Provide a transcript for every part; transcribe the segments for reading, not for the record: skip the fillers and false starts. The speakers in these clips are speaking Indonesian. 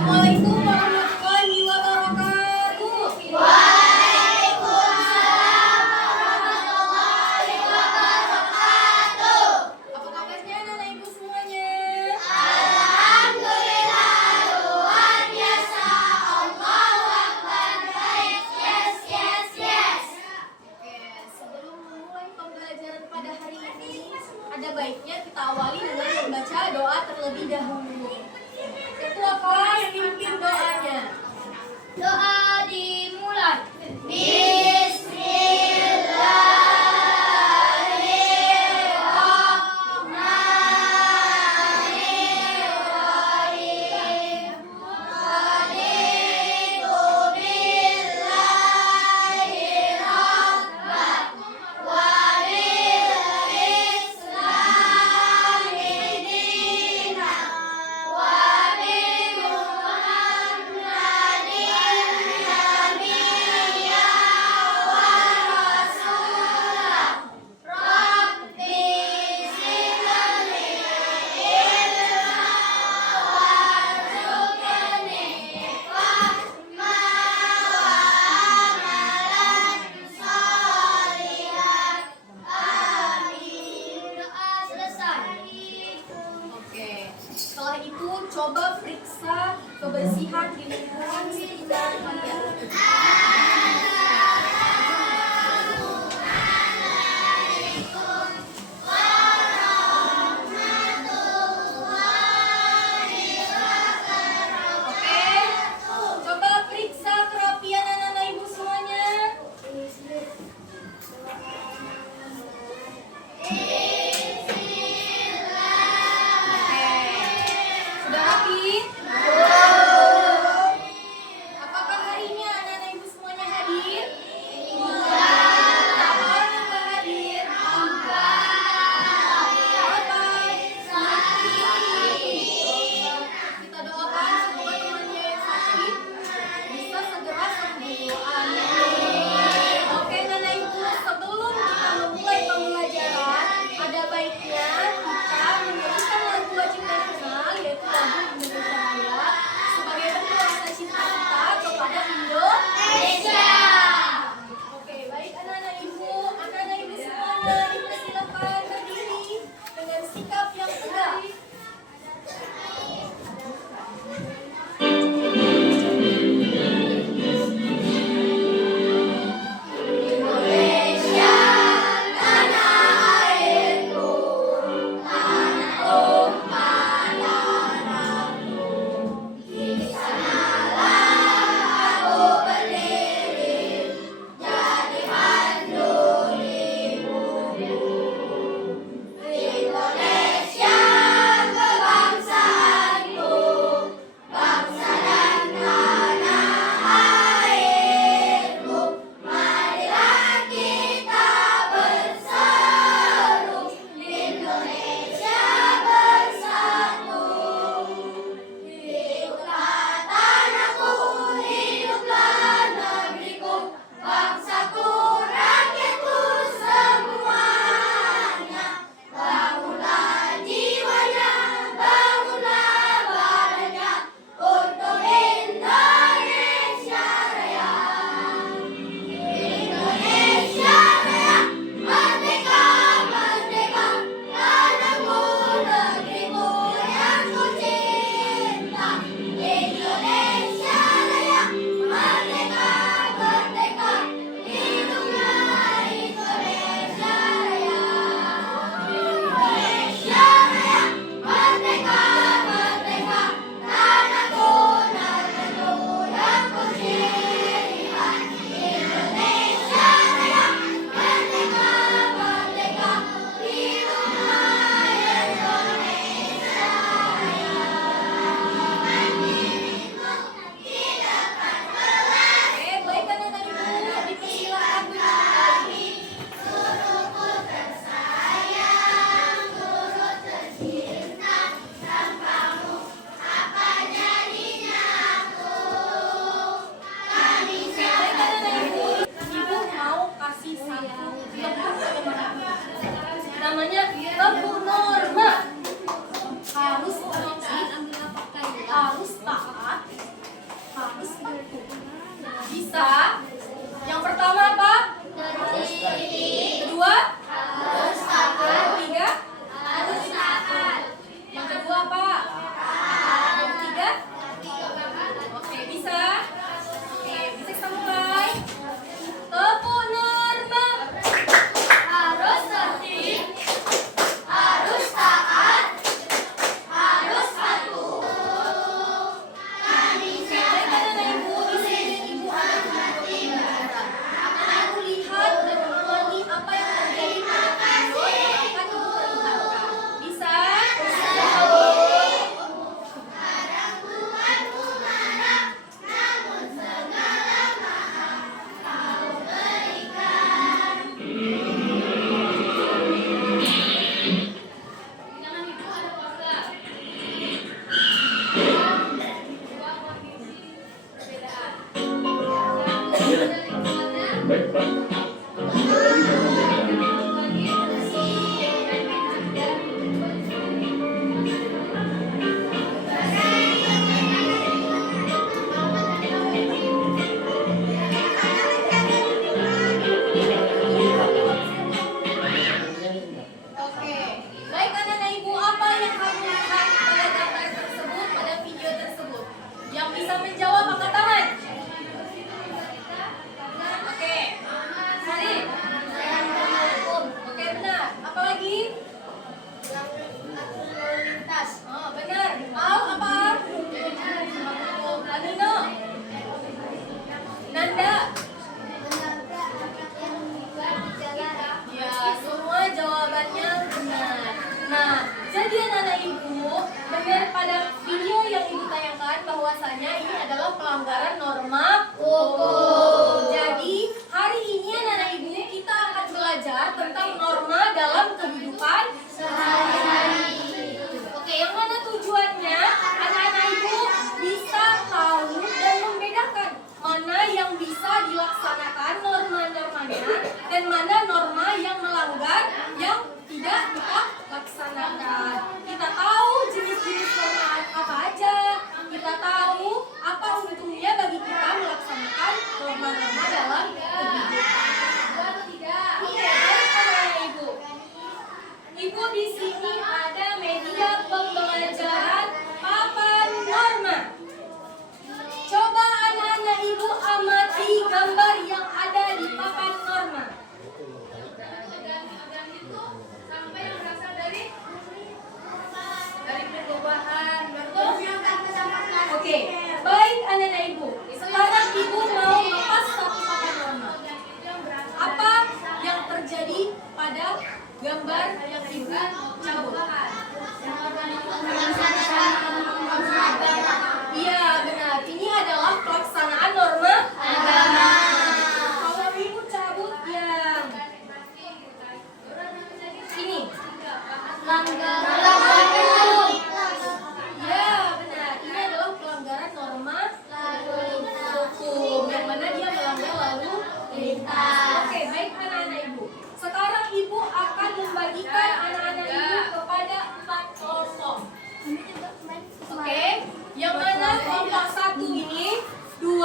Assalamualaikum warahmatullahi wabarakatuh. Apa kabarnya anak ibu semuanya? Oke, sebelum memulai pembelajaran pada hari ini, ada baiknya kita awali dengan membaca doa terlebih dahulu. Ketua kelas pimpin doanya. Doa dimulai. Doa selesai. Oke, setelah itu coba periksa kebersihan di lingkungan sekitar kalian. Oke, coba periksa kerapian anak-anak ibu semuanya. Sudah rapi? Apakah hari ini anak-anak ibu semuanya hadir? Berapa orang yang nggak hadir? Berapa? Kita doakan semoga temannya yang sakit bisa segera sembuh. Amin. Oke anak-anak ibu, sebelum kita memulai pembelajaran, ada baiknya kita menyanyikan lagu wajib nasional yaitu lagu Indonesia Raya. bisa menjawab angkat tangan. Oke. Mari. Oke, benar. Apa lagi? Lintas. Oh, benar. Al apa? Amino. Nanda. Ya, semua jawabannya benar. Nah, jadi anak-anak ibu, benar pada video yang ibu tayangkan bahwasanya ini adalah pelanggaran norma hukum. Jadi, hari ini anak-anak ibu kita akan belajar tentang norma dalam kehidupan sehari-hari. Oke, yang mana tujuannya? Anak-anak ibu bisa tahu dan membedakan mana yang bisa dilaksanakan norma-normanya dan mana norma yang melanggar yang tidak kita laksanakan. Kita tahu jenis-jenis norma apa aja. Kita tahu apa untungnya bagi kita melaksanakan norma-norma dalam kehidupan. Tidak. Oke, baik anak-anak ibu. Ibu di sini ada media pembelajaran papan norma. Coba anak-anak ibu amati gambar yang ada di papan norma. Sampai yang berasal dari perubahan. Oke, baik anak-anak ibu. Sekarang ibu mau lepas satu papan norma. Apa yang terjadi pada gambar yang ibu cabut? Iya, benar. Ini adalah pelaksanaan norma agama. Kalau ibu cabut yang ini, pelanggaran hukum. Ya, benar. Ini adalah pelanggaran norma hukum, yang mana dia melanggar lalu lintas. Oke, baik anak-anak ibu. Sekarang ibu akan membagikan anak-anak ibu kepada 4 kelompok. Oke, yang mana kelompok 1 ini, 2,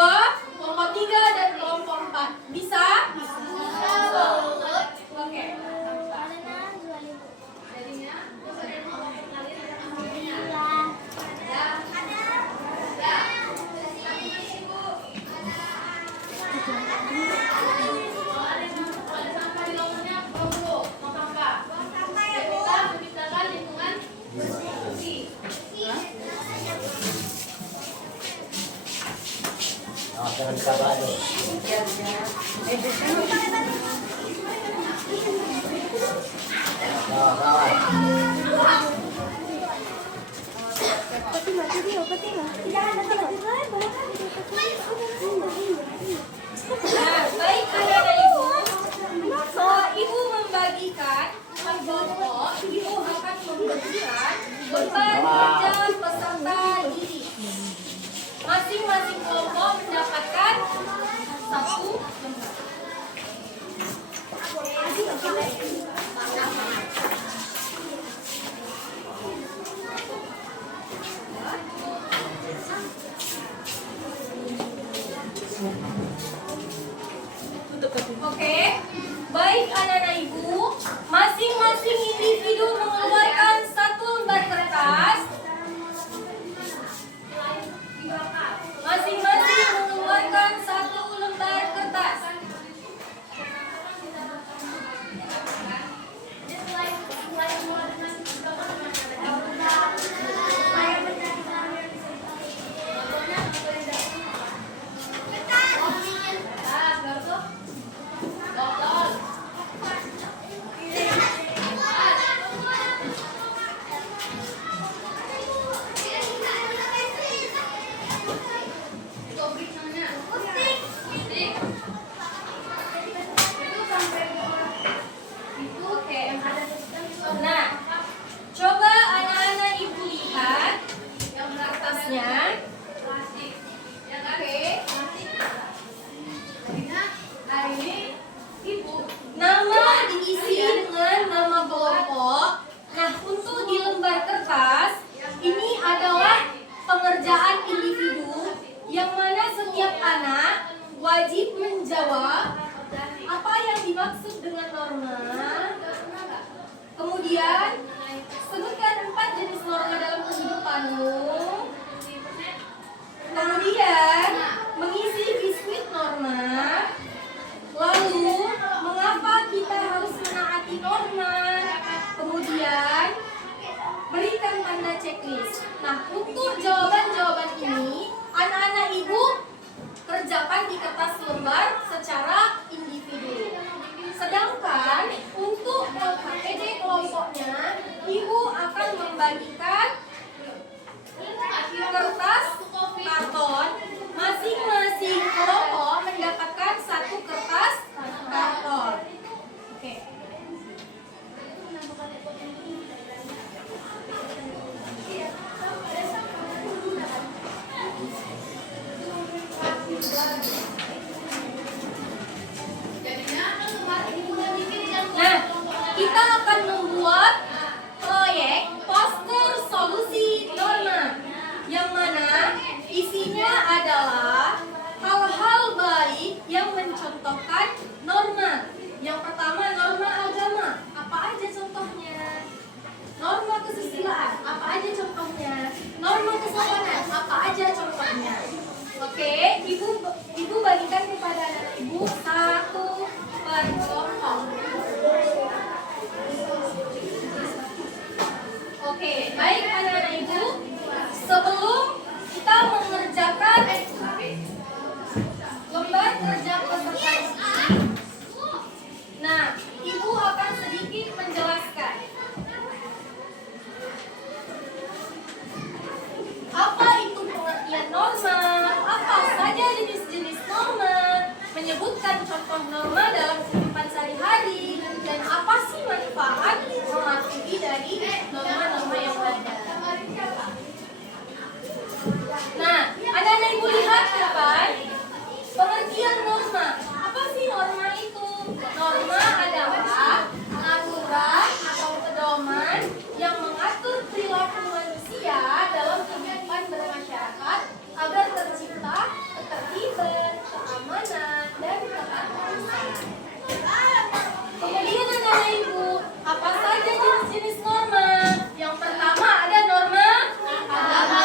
kelompok 3 dan kelompok 4. Bisa? Oke. Jangan sabar dulu. Nah, baik anak-anak ibu. Setelah ibu membagikan kelompok, ibu akan memberikan beban kerja peserta didik. Masing-masing kelompok mendapatkan 1 lembar. Oke, baik anak-anak ibu, masing-masing individu mengeluarkan 1 lembar kertas. Masing-masing mengeluarkan 1 lembar kertas. Nah, coba anak-anak ibu lihat yang kertasnya. Oke. Hari ini ibu nama diisi dengan nama kelompok. Nah, untuk di lembar kertas ini adalah pengerjaan individu yang mana setiap anak wajib menjawab apa yang dimaksud dengan norma. Kemudian sebutkan 4 jenis norma dalam kehidupanmu. menyebutkan contoh norma dalam kehidupan sehari-hari dan apa sih manfaat mematuhi dari norma-norma yang ada. Nah, anak-anak ibu lihat kan? Pengertian norma. Apa sih norma itu? Norma adalah aturan atau pedoman yang mengatur perilaku manusia dalam kehidupan bermasyarakat agar tercipta ketertiban, keamanan, dan keharmonisan. Kemudian anak-anak ibu, apa saja jenis-jenis norma? Yang pertama ada norma agama.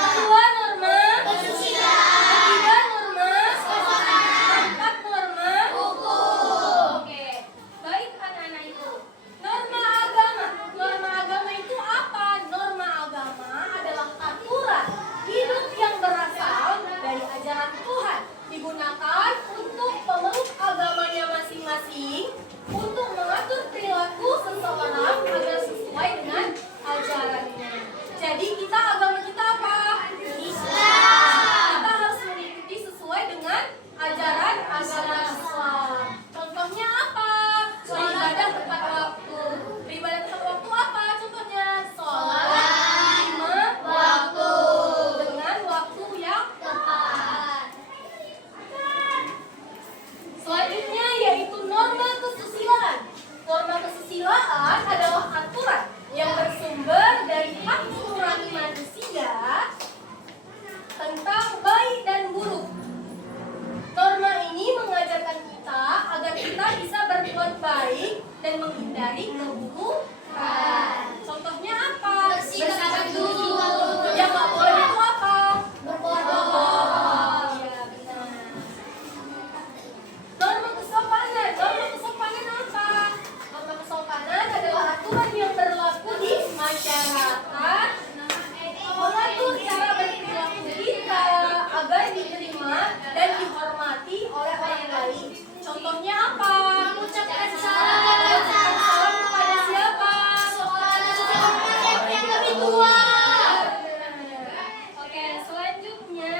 Kedua norma kesusila. Ketiga norma keempat norma hukum. Oke, baik anak-anak ibu. Norma agama. Norma agama itu apa? Norma agama adalah aturan hidup yang berasal dari ajaran Tuhan, digunakan untuk pemeluk agamanya masing-masing untuk mengatur perilaku seseorang agar sesuai dengan ajarannya. Jadi agama kita apa? Islam. Kita harus mengikuti sesuai dengan ajaran agama Islam. Contohnya apa? Beribadah tepat waktu. Beribadah tepat waktu apa? Contohnya sholat 5 waktu dengan waktu yang tepat. Selanjutnya yaitu norma kesusilaan. Norma kesusilaan adalah aturan yang bersumber dari hak nurani manusia tentang baik dan buruk. Norma ini mengajarkan kita agar kita bisa berbuat baik dan menghindari keburukan. Contohnya apa? Bersikap jujur. Yang nggak boleh itu apa? Berbohong. Ya, benar. Norma kesopanan. Norma kesopanan apa? Norma kesopanan adalah aturan yang berlaku di masyarakat, mengatur cara berperilaku kita agar diterima dan dihormati oleh orang lain. Contohnya apa? Mengucapkan Mengucapkan salam kepada siapa? Orang yang lebih tua. Oke, selanjutnya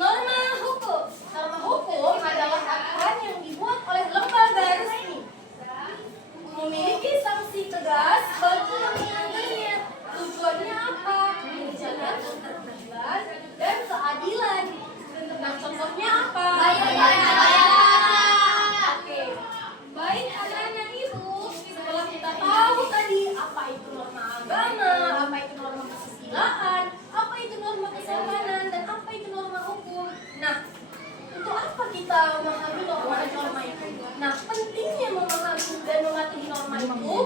norma hukum. Norma hukum adalah aturan yang dibuat oleh lembaga resmi, memiliki sanksi tegas bagi yang melanggarnya. Tujuannya apa? Menjaga ketertiban dan keadilan. Nah, contohnya apa? Oke, baik anak-anak ibu, setelah kita tahu tadi apa itu norma agama, apa itu norma kesusilaan, apa itu norma kesopanan, dan apa itu norma hukum. Nah, untuk apa kita memahami norma-norma itu? Nah, pentingnya memahami dan mematuhi norma itu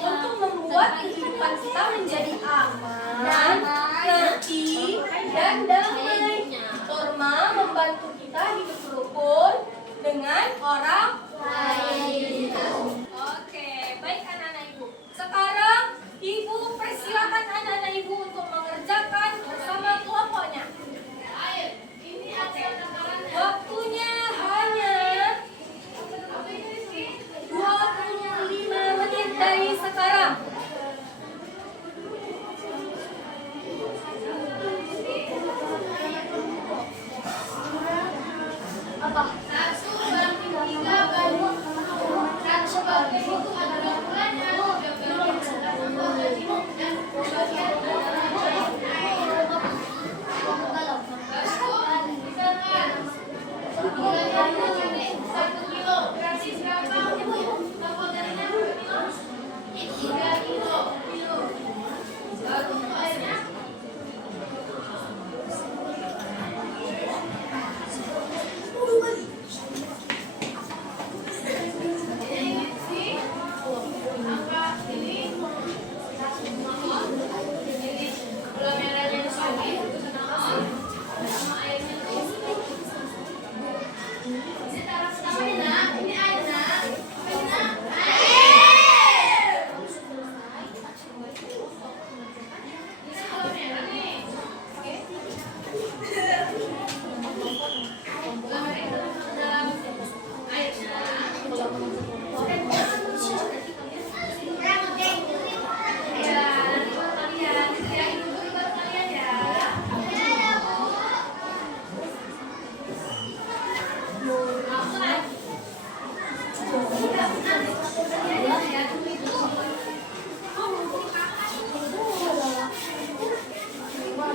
untuk membuat kehidupan kita menjadi aman, tertib, dan damai. Norma membantu kita hidup rukun dengan orang lain. Oke, baik anak-anak ibu. Sekarang ibu persilakan anak-anak ibu untuk mengerjakan bersama kelompoknya. Waktunya hanya 25 menit dari sekarang. Apa? 1 banding 3 banding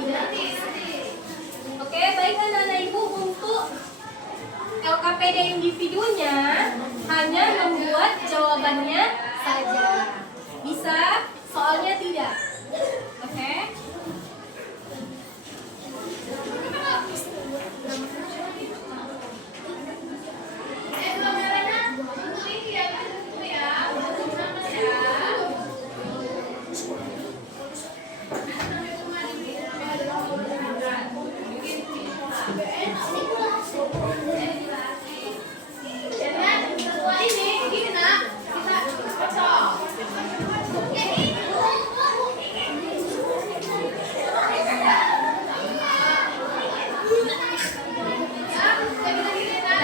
Oke, baik anak-anak ibu, untuk LKPD individunya hanya membuat jawabannya saja. Bisa, soalnya tidak. Oke.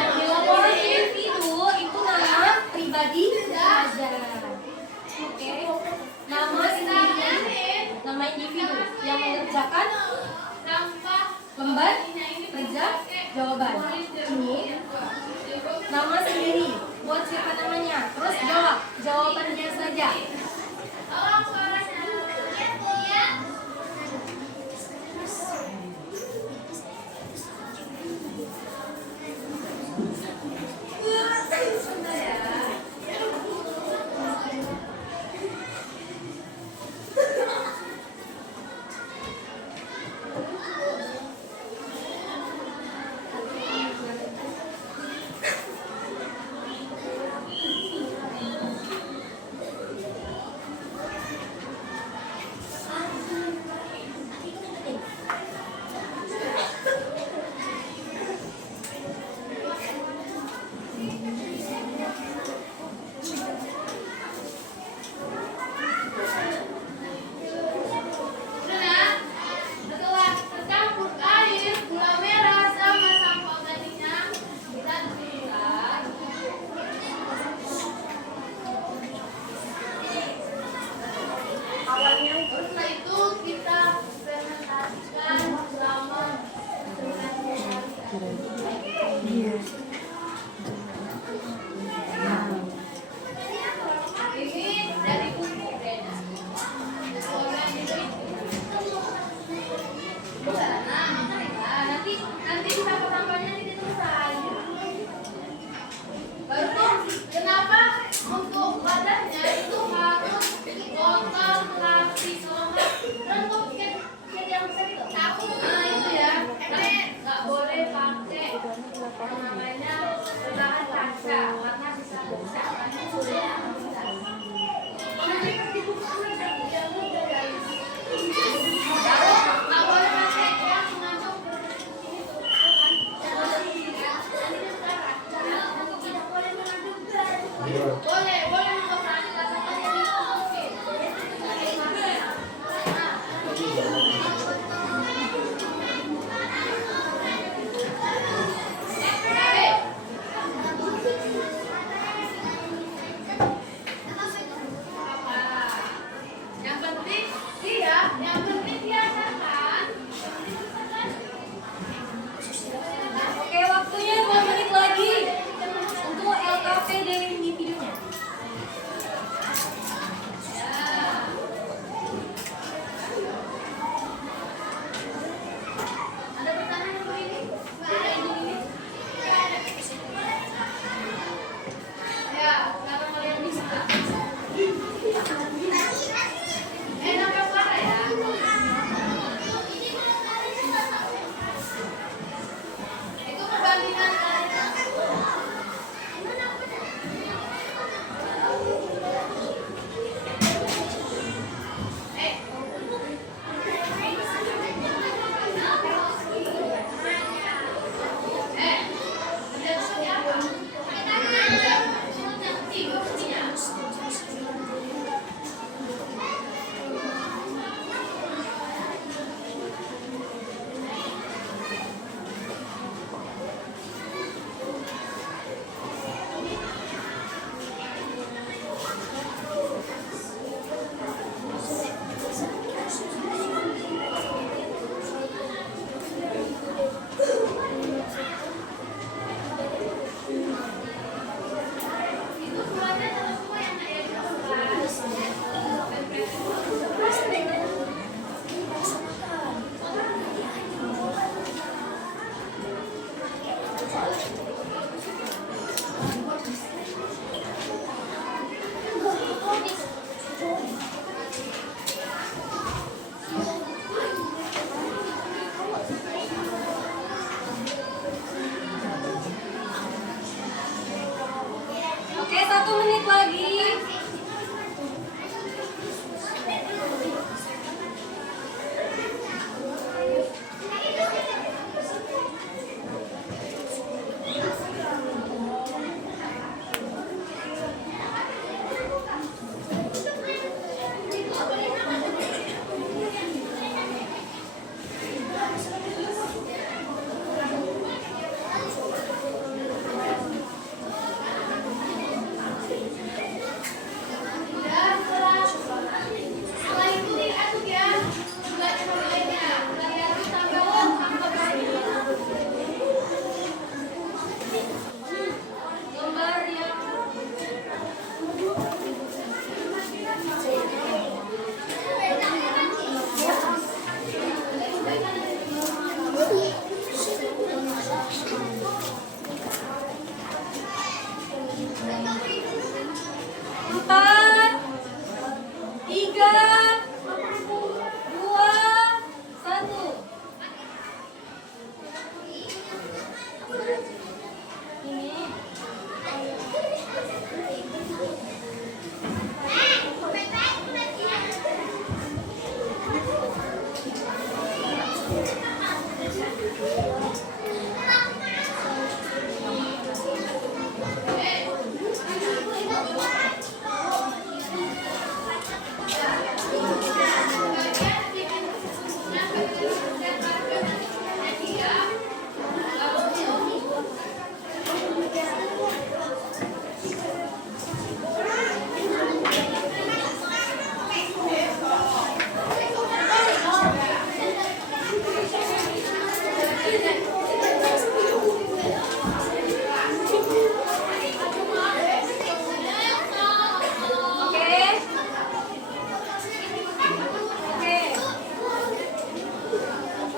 Di laporan individu itu nama pribadi saja. Oke. Nama sendiri, nama individu yang mengerjakan lembar kerja jawaban. Ini nama sendiri, buat siapa namanya, terus jawab jawabannya saja.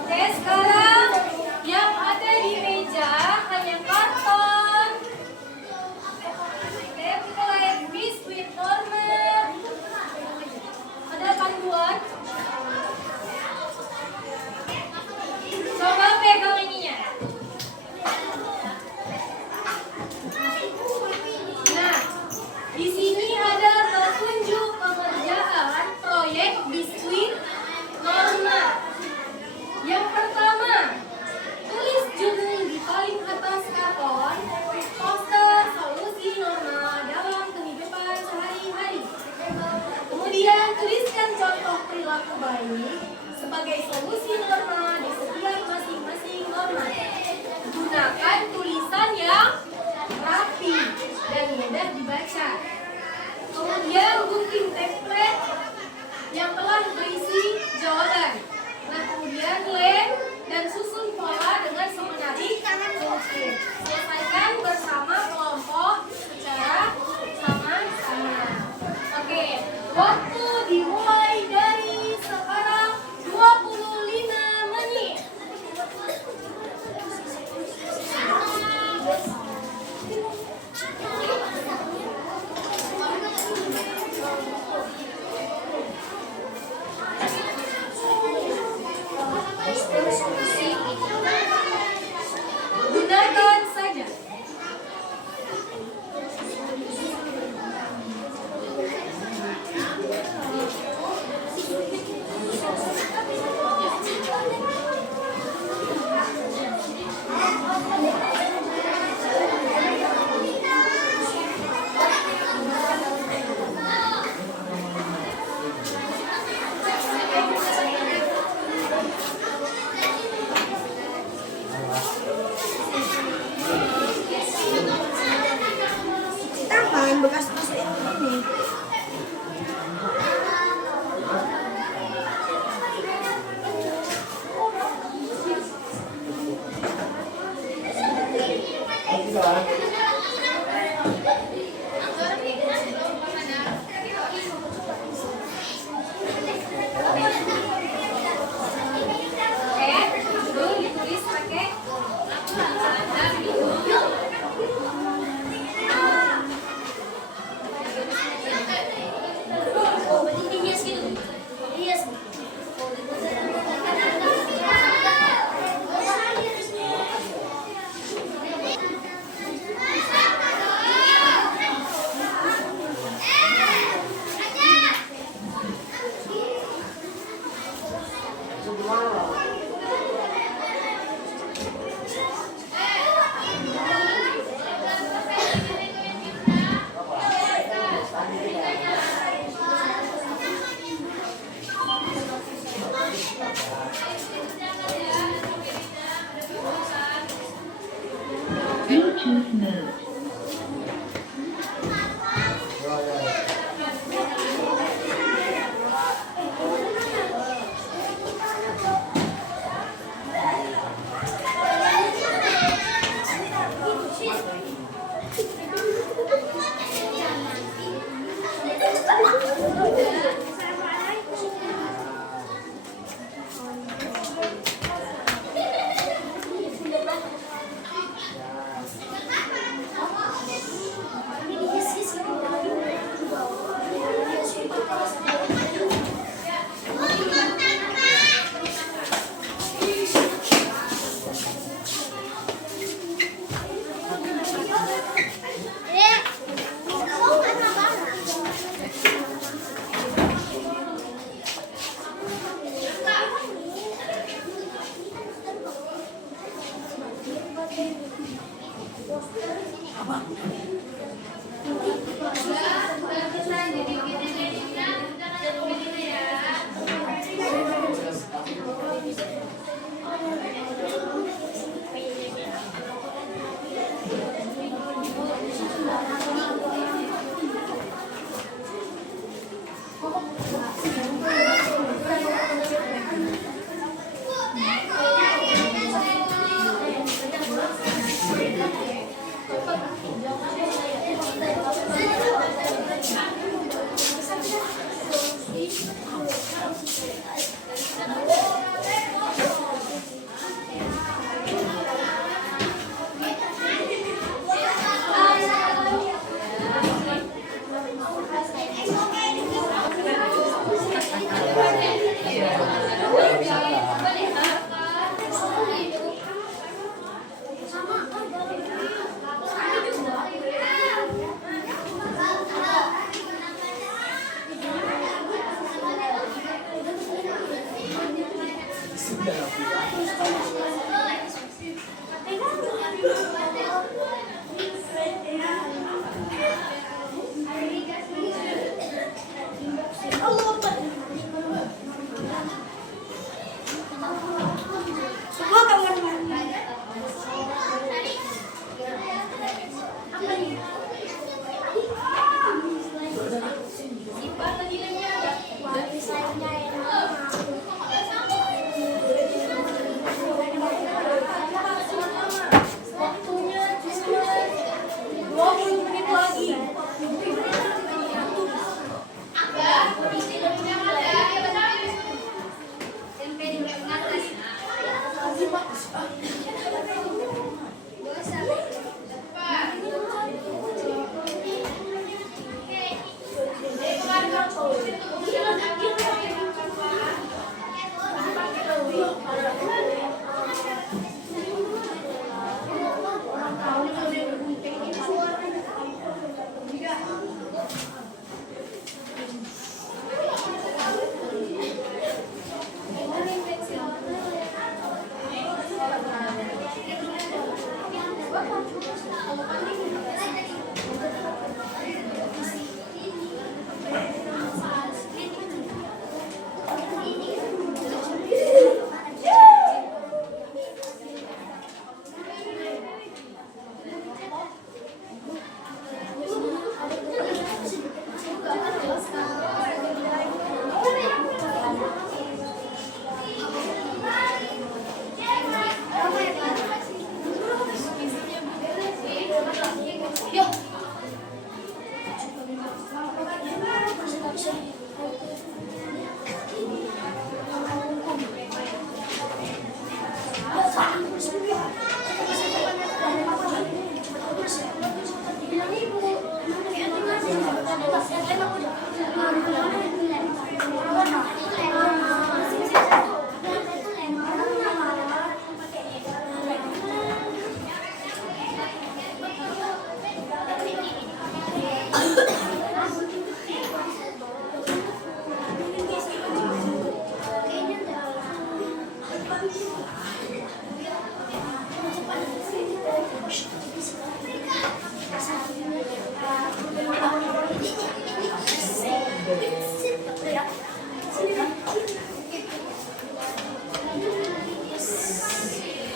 Oke, sekarang yang ada di meja hanya karton. Oke, kita lihat biskuit normal. Ada panduan. Coba pegang ininya. Nah, di sini ada petunjuk pengerjaan proyek biskuit normal. Yang pertama, tulis judul di paling atas karton, poster solusi norma dalam kehidupan sehari-hari. Kemudian tuliskan contoh perilaku baik sebagai solusi norma di setiap masing-masing norma. Gunakan tulisan yang rapi dan mudah dibaca. Kemudian gunting template yang telah berisi jawaban. Nah, kemudian lem dan susun pola dengan semenarik mungkin. Selesaikan bersama kelompok secara sama-sama. Oke, waktu dimulai dari sekarang 25 menit. Gunakan saja. Tambahan bekas masuk ini. Oke, dulu ditulis pakai Bluetooth mode. Semua kamar-kamar. Waktunya cuma 20 menit lagi.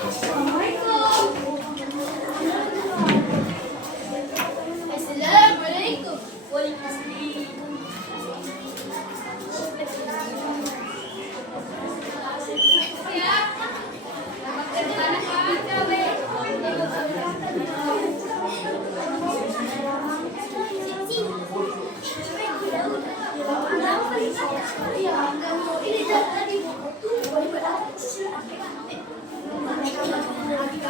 Assalamualaikum. Ini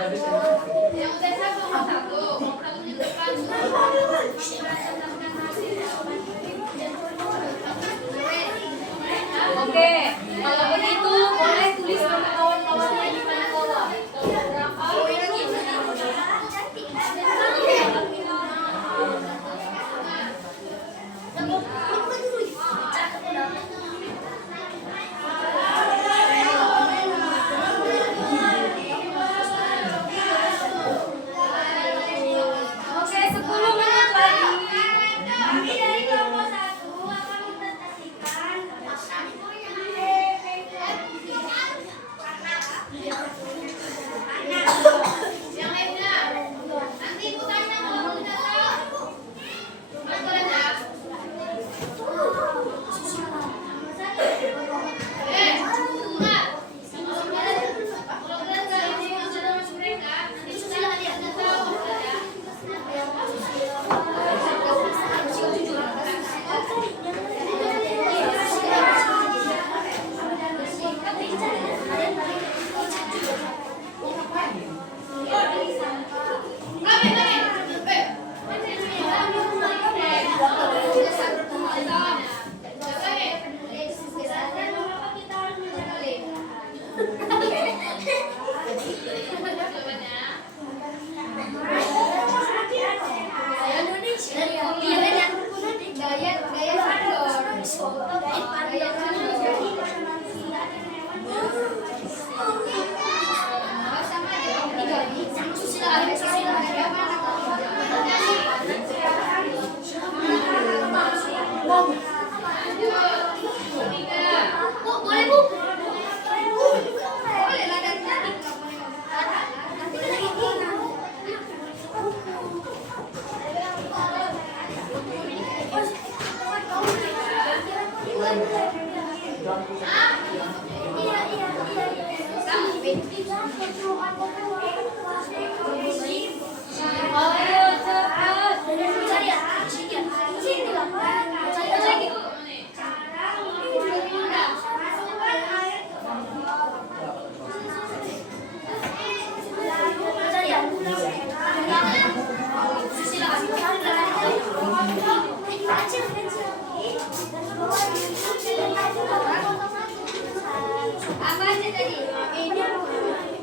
Yang udah saya nomor satu di depan. Oke, kalau begitu boleh tulis nama kawan-kawannya di mana bawah. Kalau berapa? Oke, 10 menit lagi. Kami dari kelompok 1 akan mempresentasikan Yang lainnya. Nanti ibu tanya kalau tidak tahu. Mas tanya. Enggak. Kalau kalian nggak ini nggak ada masuk mereka, nanti kita tidak tahu ya. Apa aja tadi? Ini berapa menit lagi?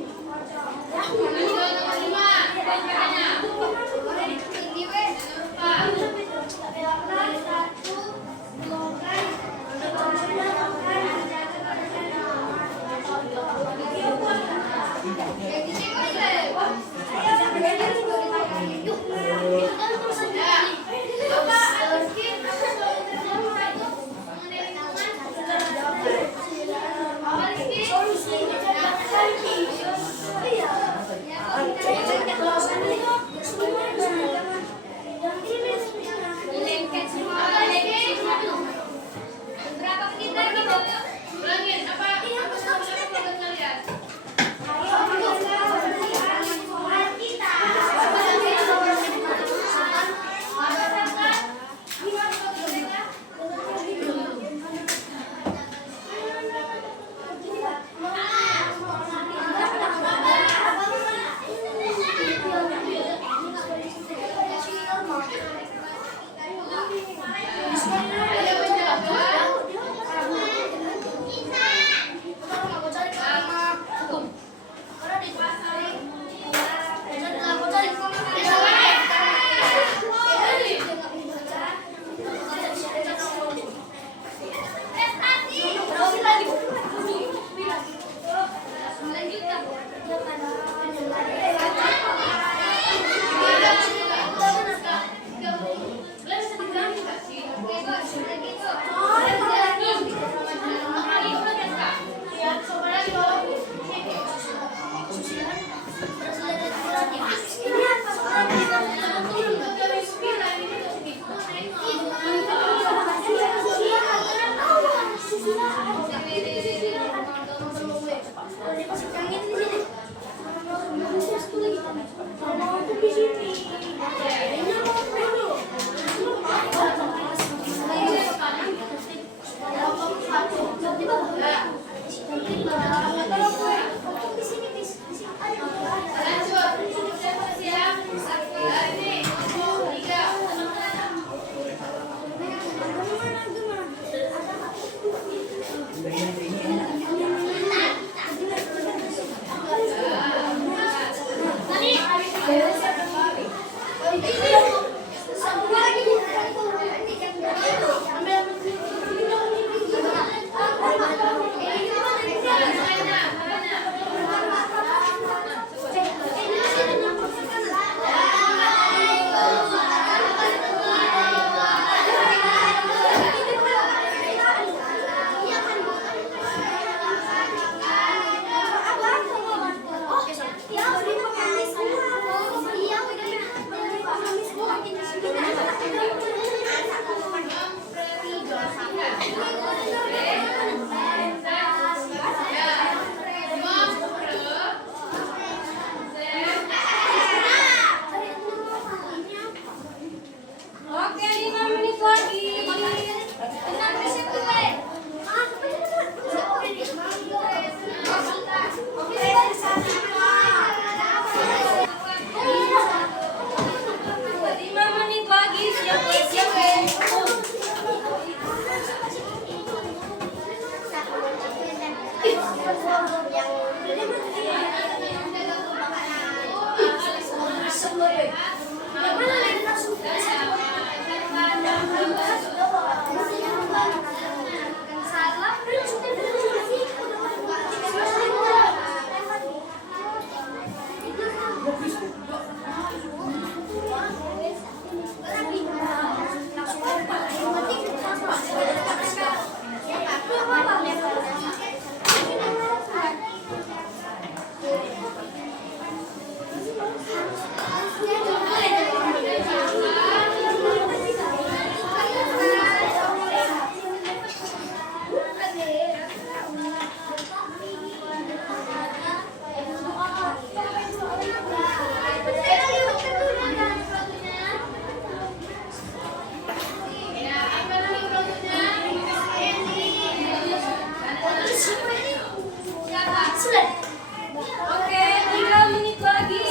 Oke, 3 menit lagi.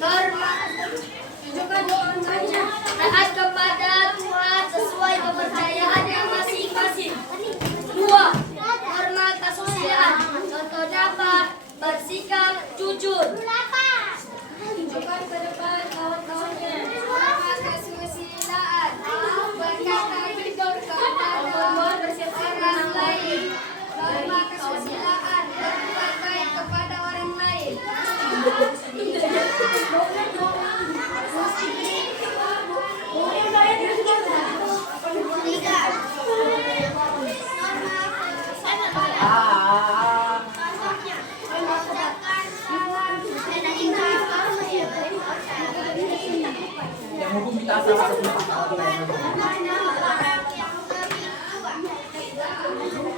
Norma tunjukkan doanya. Taat kepada Tuhan sesuai kepercayaannya masing-masing. 2. Norma kesusilaan. Contohnya apa? Bersikap jujur. Tunjukkan ke depan kawan-kawannya. Norma kesusilaan. Berkata jujur kepada orang lain. Norma kesusilaan. Berbuat baik kepada orang lain. Yang hukum kita salah satu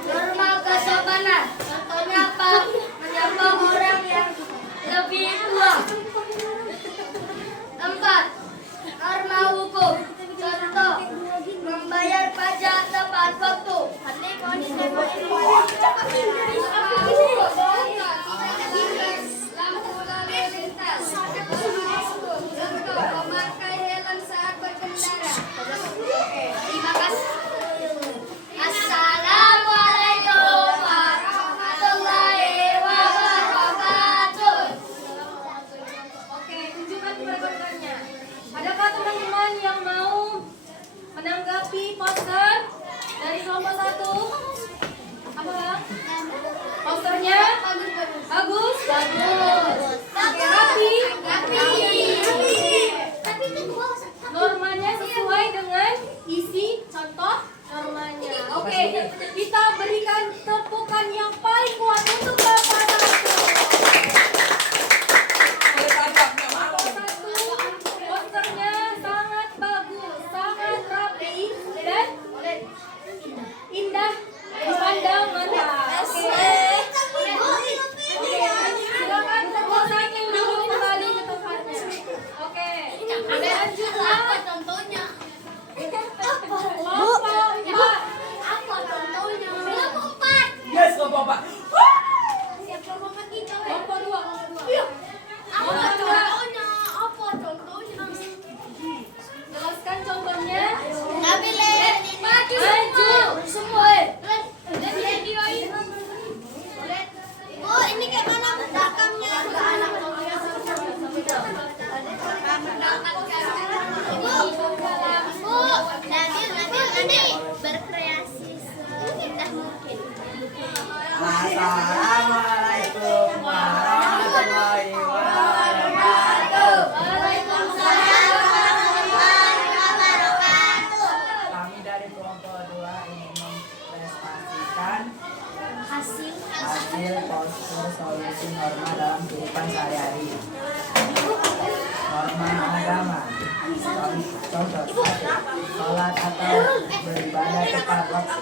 Norma kesopanan. Contohnya apa? Menyapa orang yang lebih tua. 4. Norma hukum. Contoh, membayar pajak tepat waktu. Lampu lalu lintas. Contoh, memakai helm saat berkendara. Terima kasih. Assalamualaikum warahmatullahi wabarakatuh. Oke, tunjukkan kepada rekannya. Adakah teman-teman yang mau menanggapi poster dari kelompok 1? Apa bang? Posternya bagus, bagus. Oke, rapi. Normanya sesuai dengan isi contoh normanya. Oke, kita berikan tepukan yang paling kuat untuk Bapak Satu. Posternya sangat bagus, sangat rapi dan indah dipandang mata. Oke, silakan kelompok 1 dulu kembali ke tempatnya. Oke, lanjutlah. Contohnya? Kelompok 4. Apa contohnya? Kelompok 4. Yes, Bapak. Kelompok 2. Apa contohnya? Apa contohnya? Jelaskan contohnya. Maju semua. Oh, ini kayak mana belakangnya? Bu, Nabil berkreasi seindah mungkin. Assalamualaikum warahmatullahi wabarakatuh. Kami dari kelompok 2 ingin mempresentasikan Hasil poster solusi norma dalam kehidupan sehari-hari. Norma agama. Contoh 1. Sholat atau beribadah tepat waktu.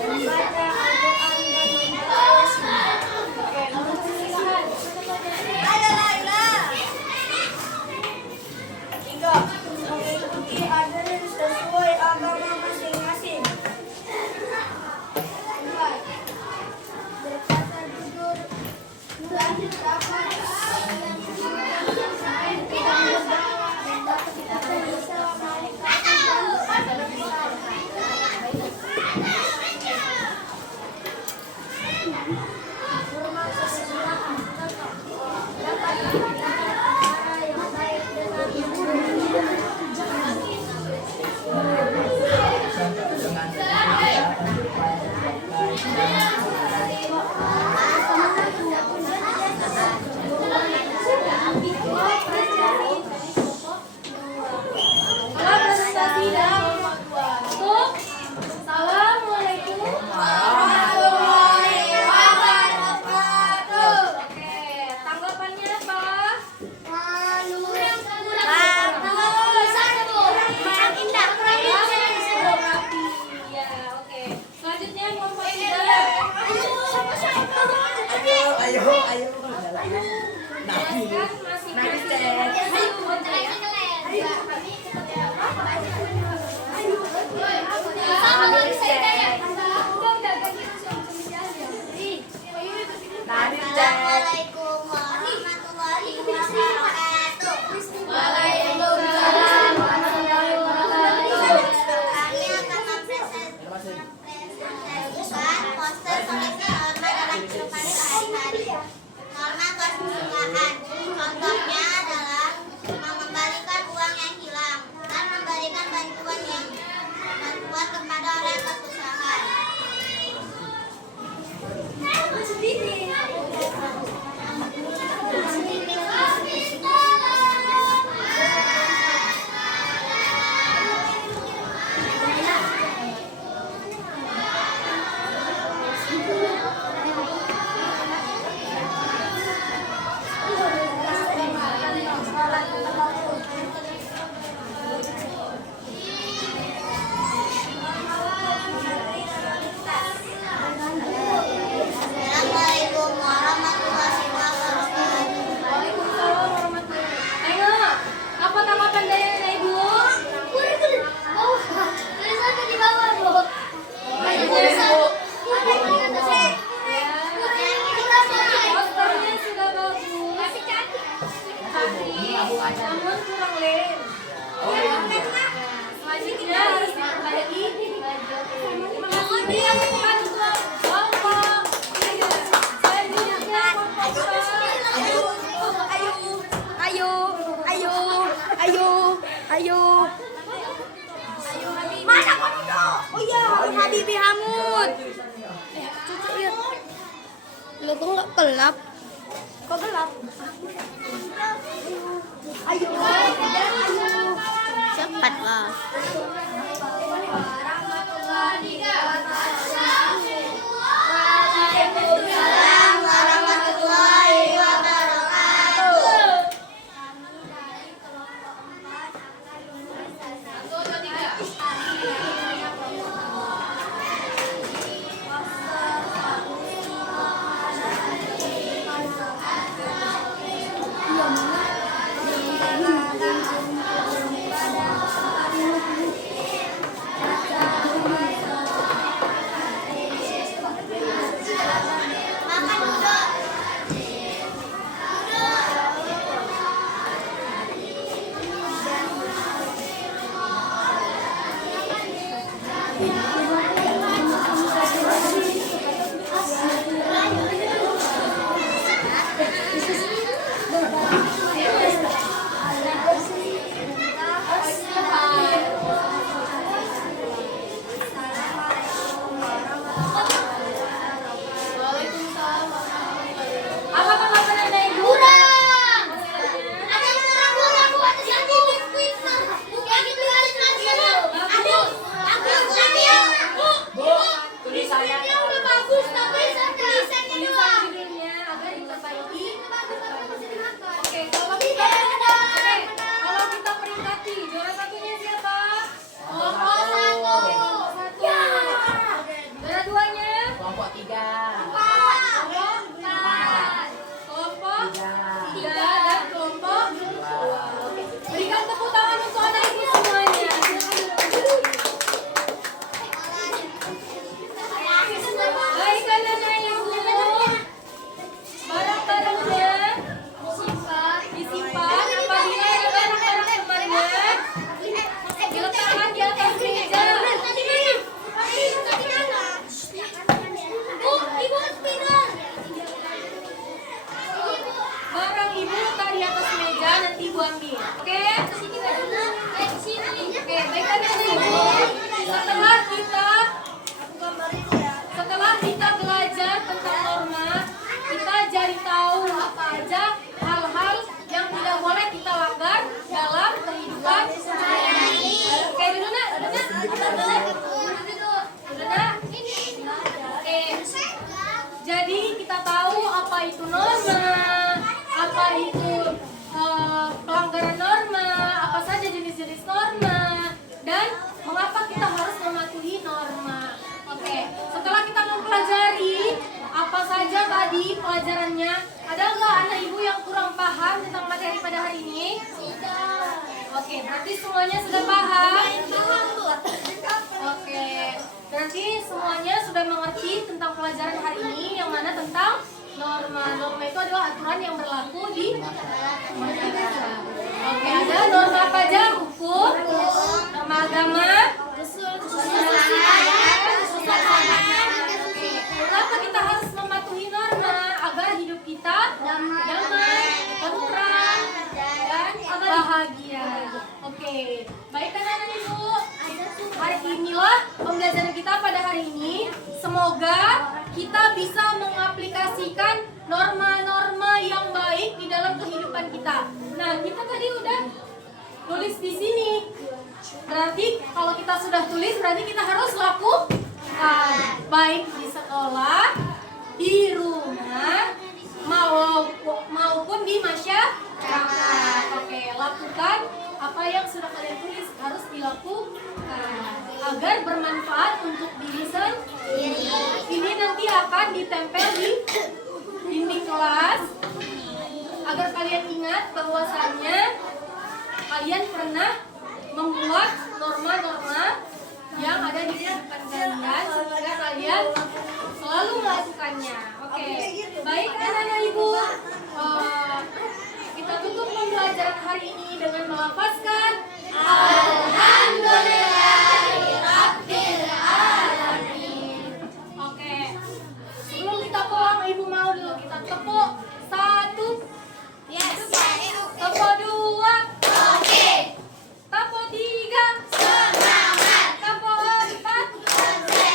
membaca Al-Quran dan mengikuti ajaran sesuai agama masing-masing. Berkata jujur dan dapat Bang Habibie Hamud. Cucu ya. Lo kok nggak gelap? Kok gelap? Ayo. Cepat lah. Waalaikumsalam warahmatullahi wabarakatuh. Setelah kita belajar tentang norma, kita jadi tahu apa aja hal-hal yang tidak boleh kita langgar dalam kehidupan sehari-hari. Oke, dulu nak, Oke. Jadi kita tahu apa itu norma, apa itu pelanggaran norma, apa saja jenis-jenis norma, dan mengapa kita harus mematuhi norma. Oke, setelah kita mempelajari apa saja tadi pelajarannya, ada nggak anak ibu yang kurang paham tentang materi pada hari ini? Oke, berarti semuanya sudah paham? Oke, berarti semuanya sudah mengerti tentang pelajaran hari ini, yang mana tentang norma. Norma itu adalah aturan yang berlaku di masyarakat. Oke, ada norma apa aja? Hukum, norma agama, kenapa kita harus mematuhi norma? Agar hidup kita damai, tentram, dan bahagia. Oke, baik anak-anak ibu. Hari inilah pembelajaran kita pada hari ini. Semoga kita bisa mengaplikasikan norma-norma yang baik di dalam kehidupan kita. Nah, kita tadi udah tulis di sini. Berarti kalau kita sudah tulis, berarti kita harus lakukan, baik di sekolah, di rumah, maupun di masyarakat. Oke, lakukan apa yang sudah kalian tulis, harus dilakukan agar bermanfaat untuk diri sendiri. Ini nanti akan ditempel di dinding kelas agar kalian ingat bahwasannya kalian pernah membuat norma-norma yang ada di kehidupan kalian sehingga kalian selalu melakukannya. Oke, baik anak-anak ibu, kita tutup pembelajaran hari ini dengan melafazkan Alhamdulillahirabbil alamin. Oke, sebelum kita pulang ibu mau dulu kita tepuk 1, tepuk 2, tepuk 3, tepuk 4,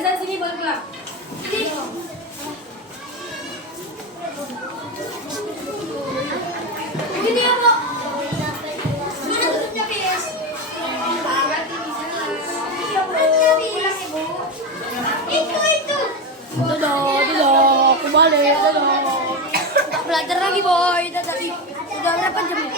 Azan sini baru pulang. Ini ya, Bu. Mana tutupnya, Bis? Iya, Bu. Itu. Dadah, aku balik, dadah. Belajar lagi, Boy. Udah berapa jam ya?